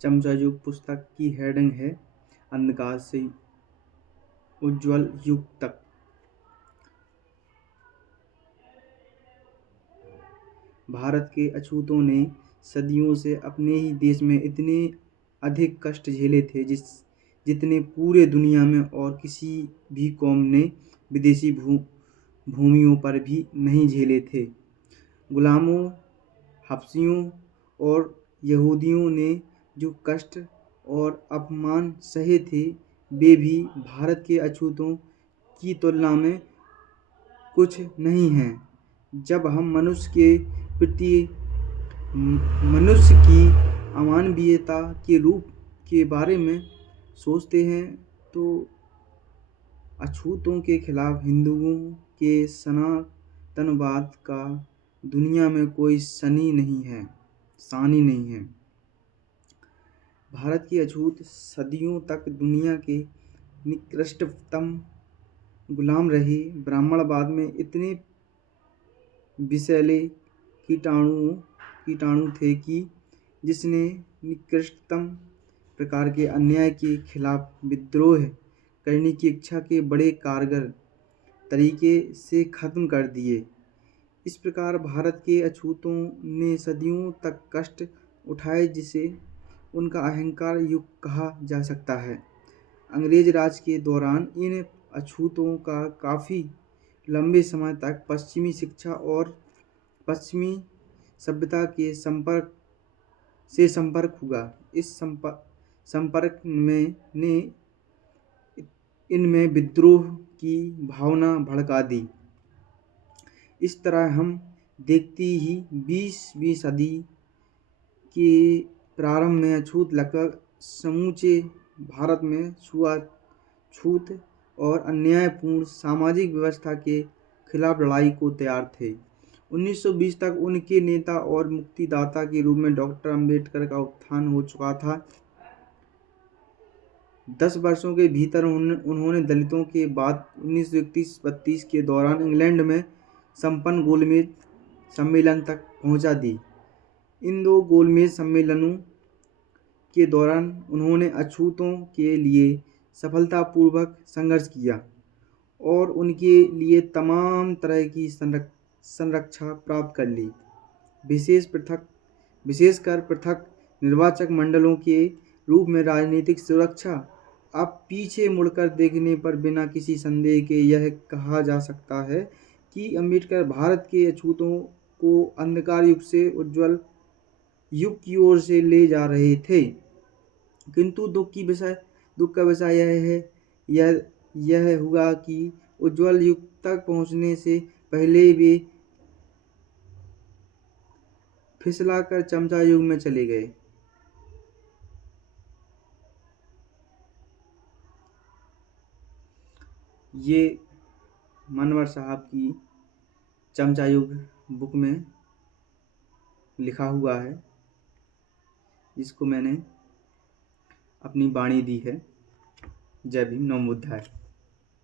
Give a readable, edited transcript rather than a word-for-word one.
चमचा युग पुस्तक की हेडिंग है अंधकार से उज्जवल युग तक। भारत के अछूतों ने सदियों से अपने ही देश में इतने अधिक कष्ट झेले थे जितने पूरे दुनिया में और किसी भी कौम ने विदेशी भूमियों पर भी नहीं झेले थे। गुलामों, हबशियों और यहूदियों ने जो कष्ट और अपमान सहे थे वे भी भारत के अछूतों की तुलना में कुछ नहीं हैं। जब हम मनुष्य के प्रति मनुष्य की अमानवीयता के रूप के बारे में सोचते हैं तो अछूतों के खिलाफ हिंदुओं के सनातनवाद का दुनिया में कोई सानी नहीं है। भारत के अछूत सदियों तक दुनिया के निकृष्टतम गुलाम रहे। ब्राह्मणवाद में इतने विषैले कीटाणु थे कि जिसने निकृष्टतम प्रकार के अन्याय के खिलाफ विद्रोह करने की इच्छा के बड़े कारगर तरीके से खत्म कर दिए। इस प्रकार भारत के अछूतों ने सदियों तक कष्ट उठाए जिसे उनका अहंकार युग कहा जा सकता है। अंग्रेज राज के दौरान इन अछूतों का काफ़ी लंबे समय तक पश्चिमी शिक्षा और पश्चिमी सभ्यता के संपर्क हुआ। इस संपर्क में ने इनमें विद्रोह की भावना भड़का दी। इस तरह हम देखते ही 20वीं सदी के प्रारंभ में अछूत लगभग समूचे भारत में छूत और अन्यायपूर्ण सामाजिक व्यवस्था के खिलाफ लड़ाई को तैयार थे। 1920 तक उनके नेता और मुक्तिदाता के रूप में डॉक्टर अंबेडकर का उत्थान हो चुका था। 10 वर्षों के भीतर उन्होंने दलितों के बाद 1931-32 के दौरान इंग्लैंड में संपन्न गोलमेज सम्मेलन तक पहुंचा दी। इन 2 गोलमेज सम्मेलनों के दौरान उन्होंने अछूतों के लिए सफलतापूर्वक संघर्ष किया और उनके लिए तमाम तरह की संरक्षा प्राप्त कर ली। विशेषकर पृथक निर्वाचक मंडलों के रूप में राजनीतिक सुरक्षा। अब पीछे मुड़कर देखने पर बिना किसी संदेह के यह कहा जा सकता है कि अंबेडकर भारत के अछूतों को अंधकार युग से उज्जवल युग की ओर से ले जा रहे थे। किंतु दुख का विषय यह हुआ कि उज्जवल युग तक पहुंचने से पहले वे फिसलाकर चमचा युग में चले गए। ये मनवर साहब की चमचा युग बुक में लिखा हुआ है जिसको मैंने अपनी वाणी दी है। जय भीम, नमो बुद्धाय।